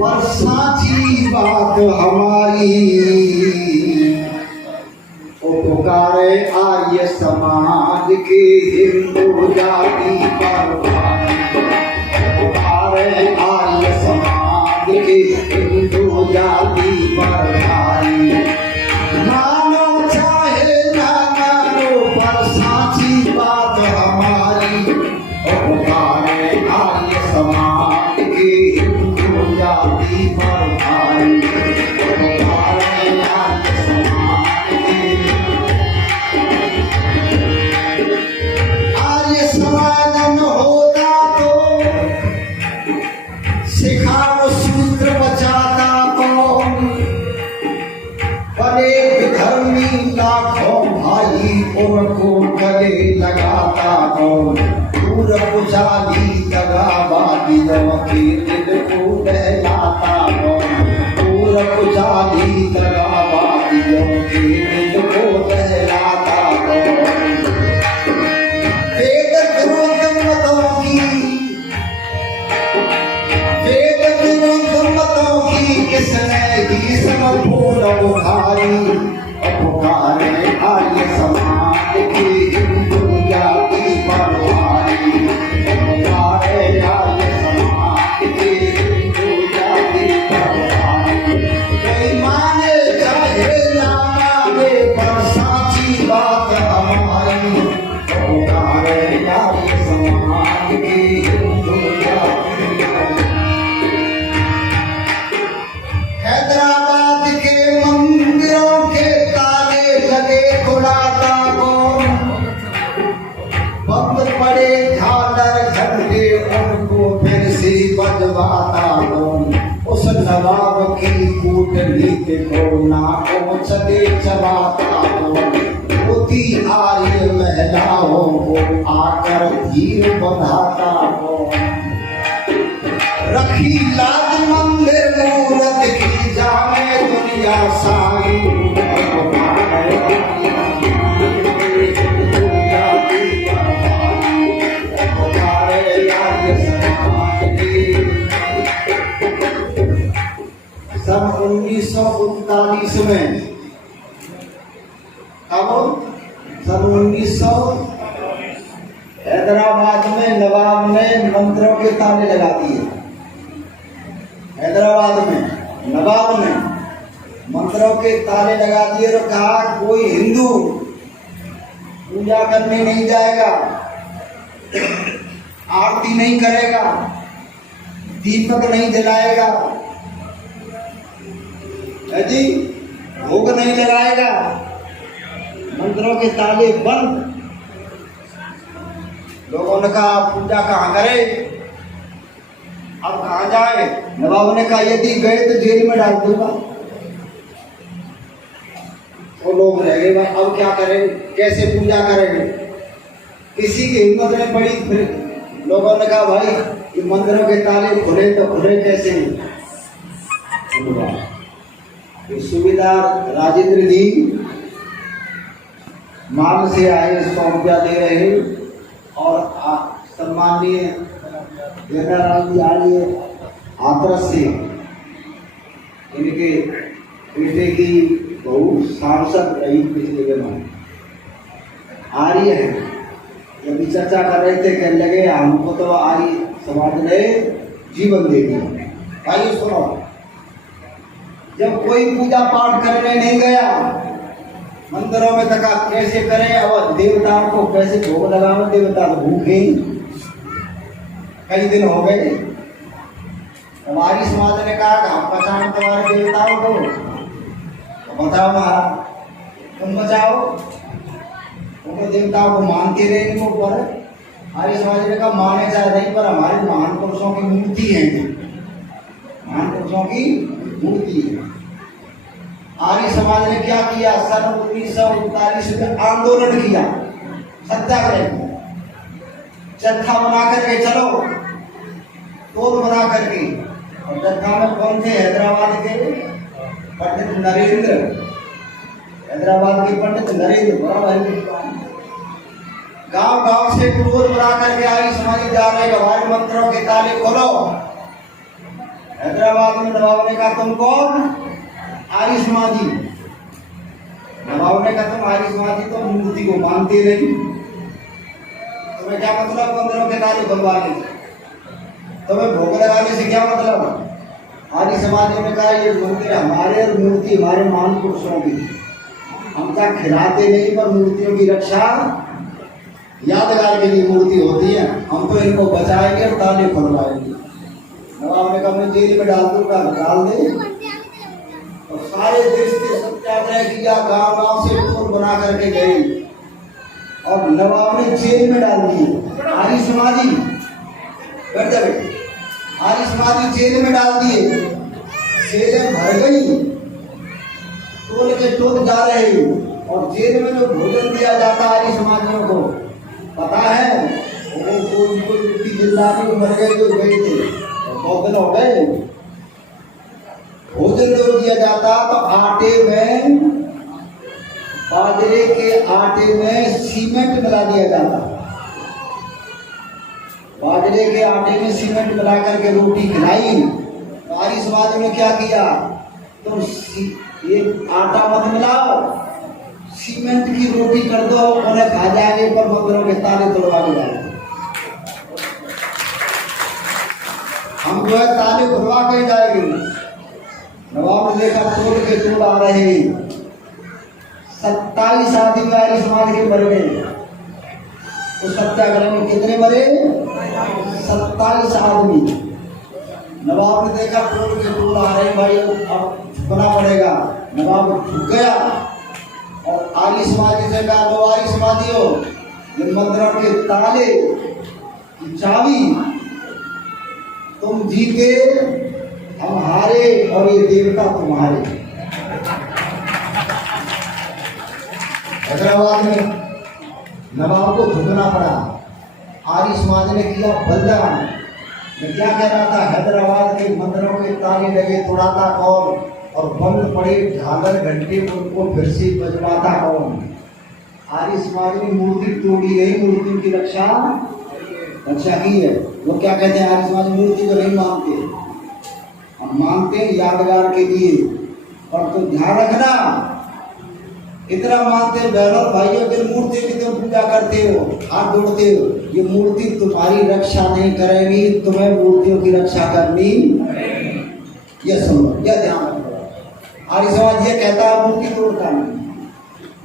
पर साची बात हमारी पुकारे आर्य समाज के हिंदू जाति पर पुकारे आर्य समाज के हिंदू जाति पर मानो चाहे ना मानो पर साची बात हमारी पुकारे आर्य समाज के हिंदू जाति पर उनको गले लगाता कौन दूर पुजाली दगाबाजी के दिल को बहलाता कौन दूर पुजाली दगाबाजी के दिल को बहलाता कौन वेद विरुद्ध मतों की किसने ही संपूर्ण उखारी पुकारे आर्य समाज की हिंदू जाति पर पुकारे आर्य समाज की हिंदू जाति पर कोई माने चाहे ना माने पर साची बात हमारी पुकारे आर्य समाज की हिंदू जाति पर। हैदराबाद के मंदिरों के लगे खुलाता कौन बंद पड़े झालर झंडे उनको फिर से बजवाता कौन उस नवाब की कूटनीति को नाकों चले चलाता कौन होती आर्य महिलाओं को आकर धीर बंधाता कौन रखी लाज मंदिर मूरत की जाने दुनिया सारी सन 1939 में अब सन 1900 हैदराबाद में नवाब ने मंदिरों के ताले लगा दिए। हैदराबाद में नवाब ने मंदिरों के ताले लगा दिए और कहा कोई हिंदू पूजा करने नहीं जाएगा, आरती नहीं करेगा, दीपक नहीं जलाएगा, जी भोग नहीं लगाएगा, मंदिरों के ताले बंद। लोगों ने कहा पूजा कहाँ करे, अब कहाँ जाए। नवाब ने कहा यदि गए तो जेल में डाल दूंगा। वो लोग रह गए भाई अब क्या करें, कैसे पूजा करेंगे। किसी की हिम्मत नहीं पड़ी। फिर लोगों ने कहा भाई ये मंदिरों के ताले खुले तो खुले कैसे। सुबेदार राजेंद्र जी मान से आए, इसको रुपया दे रहे और सम्माननीय जनरल जी आए हाथरस से इनके बेटे की बहू सांसद रही पिछले दिनों आर्य है। जब चर्चा कर रहे थे कहने लगे हमको तो आर्य समाज ने जीवन दे दिया। आइए सुनो, जब कोई पूजा पाठ करने नहीं गया मंदिरों में तक कैसे करें, अब देवताओं को कैसे भोग लगाओ, देवता तो भूखे ही कई दिन हो गए। हमारी समाज ने कहा कि हम बचाओ तुम्हारे देवताओं को, तो बताओ महाराज तुम बचाओ, उनको देवताओं को मानते रहे इनको पर। हमारी समाज ने कहा माने चाहे नहीं पर हमारे महान पुरुषों की मूर्ति है, महान पुरुषों की मूर्ति है। आर्य समाज ने क्या किया, सन 1939 में आंदोलन किया, सत्याग्रह, जत्था बना करके चलो, टोल बना करके। और जत्था में कौन थे, हैदराबाद के पंडित नरेंद्र, हैदराबाद के पंडित नरेंद्र, बड़ा भाई गांव गांव से टोल बना करके आर्य समाज जा रहे हमारे मंदिरों के ताले खोलो। हैदराबाद में नवाब ने कहा तुम कौन? आर्य समाजी। नवाब ने कहा तुम आर्य समाजी तो मूर्ति को मानते नहीं, तुम्हें क्या मतलब मंदिरों के ताले खुलवाने से, तुम्हें भोग लगाने से क्या मतलब? आर्य समाजी ने कहा ये मंदिर हमारे और मूर्ति हमारे महापुरुषों की, हम क्या खिलाते नहीं पर मूर्तियों की रक्षा यादगार के लिए मूर्ति होती है, हम तो इनको बचाएंगे और ताले खुलवाएंगे। नवाब ने कहा मैं जेल में डाल दूंगा, डाल दे। और सारे देश के सत्याग्रह किया, गांव गांव से पुल बना करके गए और नवाब ने जेल में डाल दिए आर्य समाजी। बैठ जा बेटे। आर्य समाजी जेल में डाल दिए, जेलें भर गई, टोल के टोल जा रहे। और जेल में जो भोजन दिया जाता आर्य समाजियों को पता है, वो कोई जिल्लानी मर गए जो गए थे, बहुत दिन हो गए। भोजन जो दिया जाता तो आटे में, बाजरे के आटे में सीमेंट मिला दिया जाता। बाजरे के आटे में सीमेंट मिला करके रोटी खिलाई। तो आर्य समाज ने क्या किया, तुम ये आटा मत मिलाओ, सीमेंट की रोटी कर दो, उन्हें खा जाएंगे पर मंदिरों के ताले तोड़वा के जाएंगे। हम जो है ताले खुलवा के जाएंगे। नवाब ने देखा तोड़ के तोड़ आ रहे, 27 आदमी आर्य समाज के मर गए। तो सत्याग्रह में कितने मरे? 27 आदमी। नवाब ने देखा तोड़ के तोड़ आ रहे, भाई अब झुकना पड़ेगा। नवाब झुक गया और आर्य समाजी से कहा, लो आर्य समाजियों, ये मंदिरों के ताले की चाबी तुम जीते, हम हारे और ये देवता तुम्हारे। हैदराबाद में नवाब को झुकना पड़ा। आर्य समाज ने किया बलिदान। मैं क्या कह रहा था, हैदराबाद के मंदिरों के ताले लगे तोड़ाता कौन, और बंद पड़े झालर घंटे उनको फिर से बजवाता कौन? आर्य समाज ने मूर्ति तोड़ी गई, मूर्ति की रक्षा की है। वो क्या कहते हैं, आर्य समाज मूर्ति को नहीं मानते, हम मानते हैं यादगार के लिए। और तो ध्यान रखना, इतना मानते हैं बहनों भाइयों की मूर्ति की तुम पूजा करते हो, हाथ जोड़ते हो, ये मूर्ति तुम्हारी रक्षा नहीं करेगी, तुम्हें मूर्तियों की रक्षा करनी, यह सुनो, यह ध्यान रखो। आर्य समाज ये कहता है मूर्ति तोड़ता नहीं,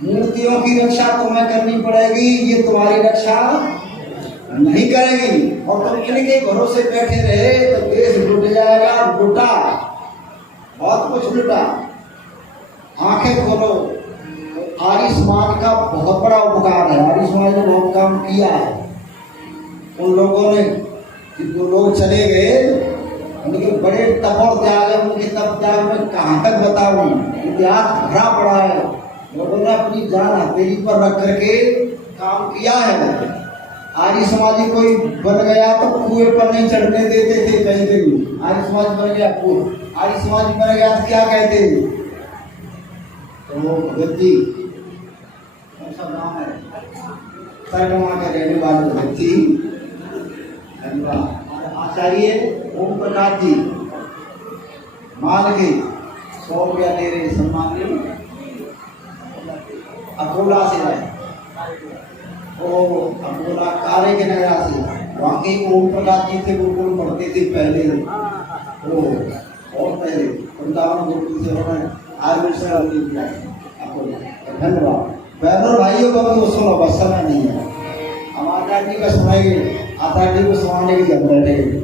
मूर्तियों की रक्षा तुम्हें करनी पड़ेगी, ये तुम्हारी रक्षा नहीं करेगी। और तुम इनके भरोसे बैठे रहे तो देश लुट जाएगा, लुटा, बहुत कुछ लुटा। आंखें खोलो, आर्य समाज का बहुत बड़ा उपकार है, आर्य समाज ने बहुत काम किया है। उन लोगों ने, जो लोग चले गए उनके बड़े तपड़ त्याग है, उनके तप त्याग में कहाँ तक बताऊं, इतिहास भरा पड़ा है। लोगों ने अपनी जान हथेली पर रख करके काम किया है। आर्य समाजी कोई बन गया तो कुएं पर नहीं चढ़ने देते थे, कहीं भी आर्य समाज बन गया, आर्य समाज बन गया तो क्या कहते थे, तो भगत जी कौन सा नाम है, सरगमा के रहने वाले भगत जी, आचार्य ओम प्रकाश जी मान के 100 रुपया दे रहे सम्मान में, अकोला से आए, वो अकोला कारे के नगरा से, वहाँ के ओम प्रकाश जी थे, वो पढ़ते थे पहले, वो और पहले वृंदावन गुरुकुल से उन्होंने धन्यवाद। बहनों भाइयों को भी सुनो, बस समय नहीं है, हम आचार्य जी का सुनाएंगे, आचार्य जी को सुनाने की जरूरत है।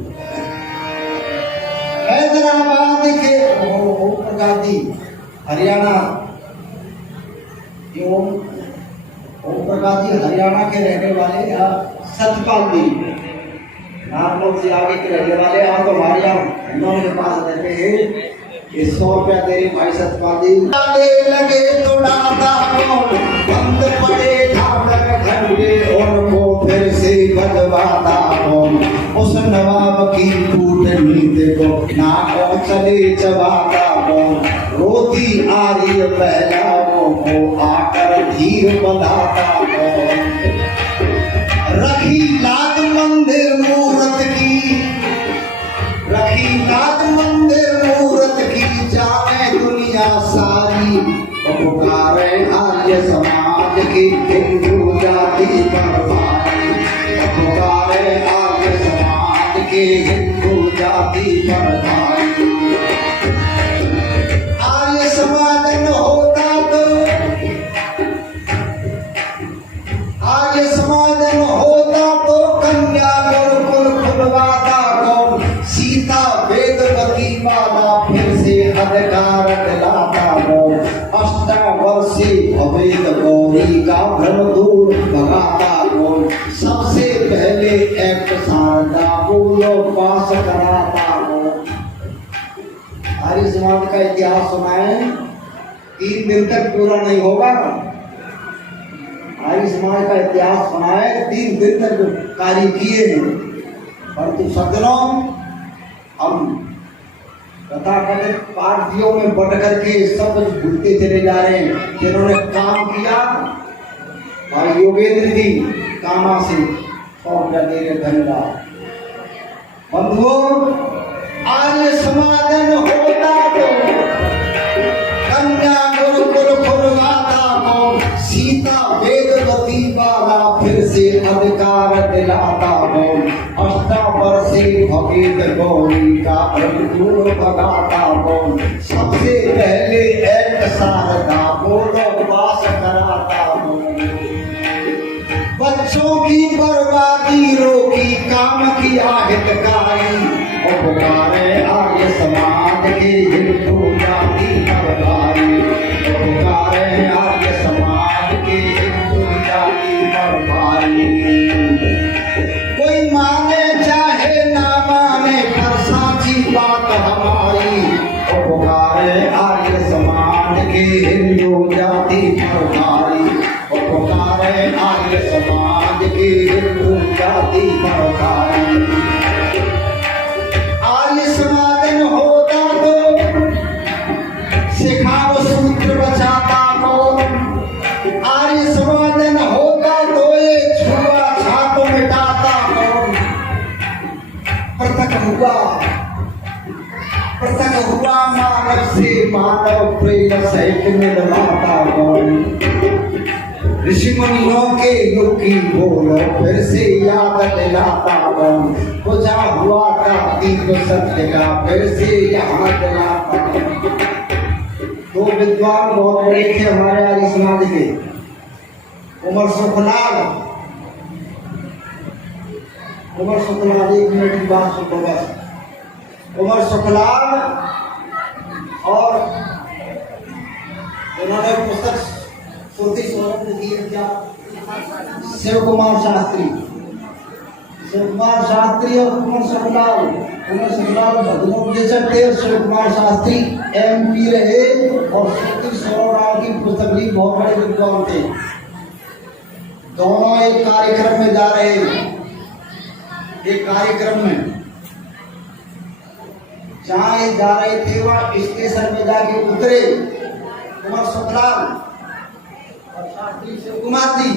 हैदराबाद के ओम प्रकाश जी हरियाणा, ओम प्रकाश जी हरियाणा के रहने वाले, सतपाल जी नागलोक से आगे के रहने वाले, आप हमारे यहाँ नौ के पास रहते हैं। ये 100 रुपया दे रहे भाई सतपाल जी। लगे तोड़ाता बंद पड़े घंटे, उनको फिर से बजवाता कौन, उस नवाब की कूटनीति को नाकों चले चबाता कौन, रोती आर्य पहलाओं को आकर धीर बंधाता कौन, रखी लात मंदिर मूरत की, रखी लात मंदिर के हिंदू जाति पर भारी। आर्य समाधान होता तो, आर्य समाधान होता तो कन्या गुरुकुल खुलवाता कौन, सीता वेदवती वाला फिर से अधिकार दिलाता कौन, अष्टावर्षी अवैध गौरी का भ्रम दूर भगाता कौन, सबसे पहले एक्ट शारदा बोलो पास कराता कौन। आर्य समाज का इतिहास सुनाए, 3 दिन तक पूरा नहीं होगा। आर्य समाज का इतिहास सुनाए, 3 दिन तक कार्य किए नहीं, परंतु सज्जनों हम तथाकथित पार्टियों में बढ़ करके सब कुछ भूलते चले जा रहे हैं। जिन्होंने काम किया, भाई योगेंद्र जी कामा से 100 रुपया दे रहे, धन्यवाद। बंधुओं, आर्य समाधान होता तो कन्या गुरुकुल खुलवाता कौन, सीता वेदवती वाला फिर से अधिकार दिलाता कौन, अष्टावर्षी भगीत गौरी का भ्रम भगाता कौन, सबसे पहले एक शारदा बोलो वास कराता कौन, बच्चों की बर्बादी रोकी काम किया हितकारी, और पुकारे आर्य समाज के हिंदू जाति पर भारी, और पुकारे आर्य समाज के हिंदू जाति पर भारी। कोई माने चाहे ना माने पर साची बात हमारी, और पुकारे आर्य समाज के हिंदू जाति पर भारी, और पुकारे आर्य समाज के हिंदू जाति पर भारी। आर्य समाधान होता तो सिखाओ सूत्र बचाता कौन, आर्य समाधान होता तो ये छुआ छाप मिटाता कौन, पृथक हुआ मानव से मानव प्रेम सहित मिलवाता कौन, ऋषि मुनियों के युग की बोलो फिर से याद दिलाता कौन, बुझा हुआ कार्तिक सत्य का फिर से यहाँ दिलाता कौन। 2 विद्वान बहुत बड़े थे हमारे आर्य समाज के, उमर सुखलाल, एक मिनट की बात सुनो बस। उमर सुखलाल और उन्होंने पुस्तक श्रुति स्वरूप दी क्या, शिव कुमार शास्त्री और कुमार सुखलाल भगवान के चलते शिव कुमार शास्त्री MP रहे, और श्रुति स्वरूप की पुस्तक ली, बहुत बड़े विद्वान थे। दोनों एक कार्यक्रम में जा रहे, एक कार्यक्रम में जहाँ जा रहे थे वहाँ स्टेशन में जाके उतरे कुमार सुखलाल और शास्त्री शिव कुमार जी।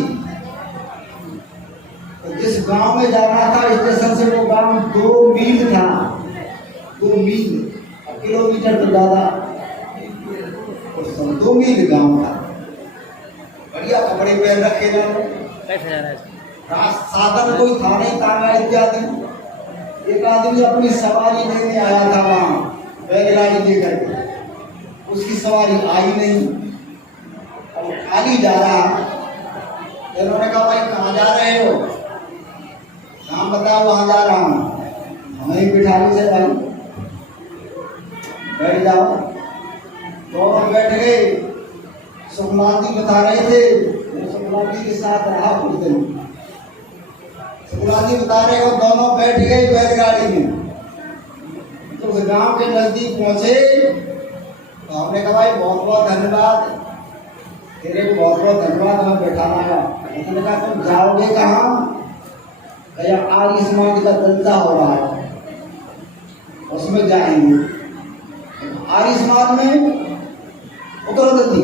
तो जिस गांव में जाना था स्टेशन से, वो गांव 2 मील था, 2 मील, किलोमीटर तो ज्यादा, और 2 मील गांव था। बढ़िया कपड़े पहन रखे जाए, साधन कोई था नहीं, तांगा इत्यादि। एक आदमी अपनी सवारी लेने आया था वहां बैलगाड़ी लेकर के, उसकी सवारी आई नहीं, खाली जा रहा। इन्होंने कहा भाई कहाँ जा रहे हो, नाम बताओ, वहां जा रहा हूँ, हमें बिठा लीजिए भाई, बैठ जाओ। दोनों बैठ गए, सुखलाल जी बता रहे थे, सुखलाल जी के साथ रहा कुछ दिन, सुखलाल जी बता रहे हो, दोनों बैठ गए बैलगाड़ी में। तो गांव के नजदीक पहुंचे तो हमने कहा भाई बहुत बहुत धन्यवाद, तेरे को बहुत बहुत धन्यवाद, हमें बैठाना है। उसने कहा तुम जाओगे कहाँ, या आर्य समाज का दलता हो रहा है उसमें जाएंगे। आर्य समाज में उतर देती,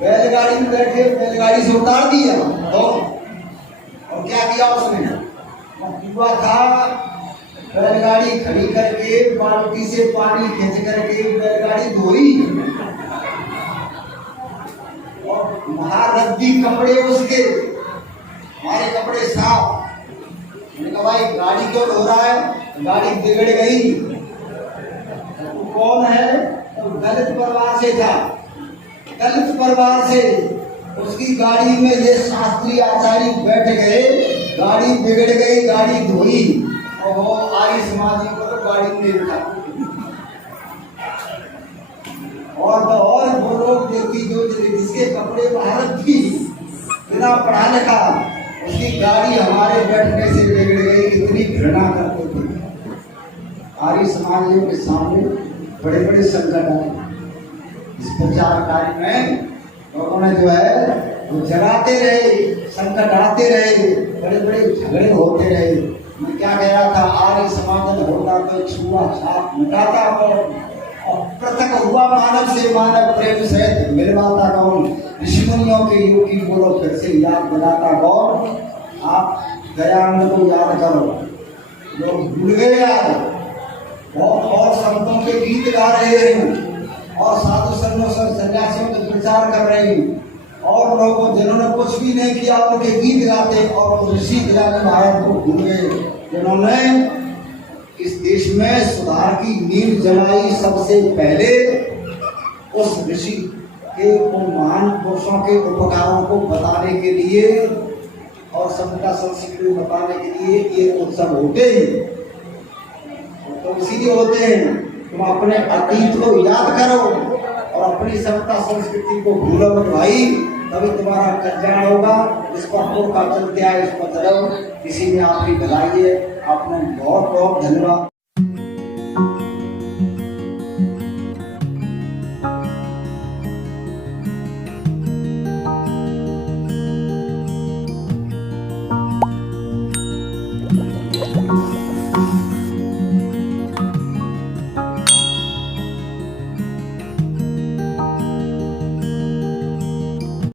बैलगाड़ी में बैठे, बैलगाड़ी से उतार दिया तो, और क्या किया उसने, युवा था, बैलगाड़ी खड़ी करके बाल्टी से पानी खींच करके बैलगाड़ी धोई, और महारद्दी कपड़े उसके, हमारे कपड़े साफ। मैंने कहा भाई तोड़ हो रहा है, गाड़ी बिगड़ गई। तो कौन है? तो दलित परिवार से था, दलित परिवार से। उसकी गाड़ी में ये शास्त्री आचार्य बैठ गए, गाड़ी बिगड़ गई, गाड़ी धोई और वो आर्य समाजी को तो गाड़ी में नहीं उठा। और तो और वो लोग व्यक्ति जो जिसके कपड़े भारत थी, बिना पढ़ा लिखा, उसकी गाड़ी हमारे बैठने से बिगड़ गई, इतनी घृणा करते थे। आर्य समाजियों के सामने बड़े बड़े संकट आए। इस प्रचार कार्य में लोगों ने जो है वो जगाते रहे, संकट आते रहे, बड़े बड़े झगड़े होते रहे। मैं क्या कह रहा था, आर्य समाजन होता तो छुआ छाप मिटाता और पृथक हुआ मानव से मानव प्रेम सहित मिलवाता कौन? ऋषि मुनियों के योग की बोलो फिर से याद दिलाता कौन? आप दयानंद को याद करो, लोग भूल गए याद। और संतों के गीत गा रहे हैं और साधु संतों सन्यासियों के प्रचार कर रहे हैं, और लोगों जिन्होंने कुछ भी नहीं किया उनके गीत गाते और ऋषि दिलाने भारत को भूल गए, जिन्होंने इस देश में सुधार की नींव जलाई। सबसे पहले उस ऋषि के उन महान पुरुषों के उपकारों को बताने के लिए और सभ्यता संस्कृति बताने के लिए ये उत्सव होते ही, तो इसीलिए होते हैं। तुम अपने अतीत को याद करो और अपनी सभ्यता संस्कृति को भूलो मत भाई, तभी तुम्हारा कल्याण होगा। इस पर का चलते आए, इस पर चलो। किसी ने आपकी भलाई है। आपने बहुत बहुत धन्यवाद।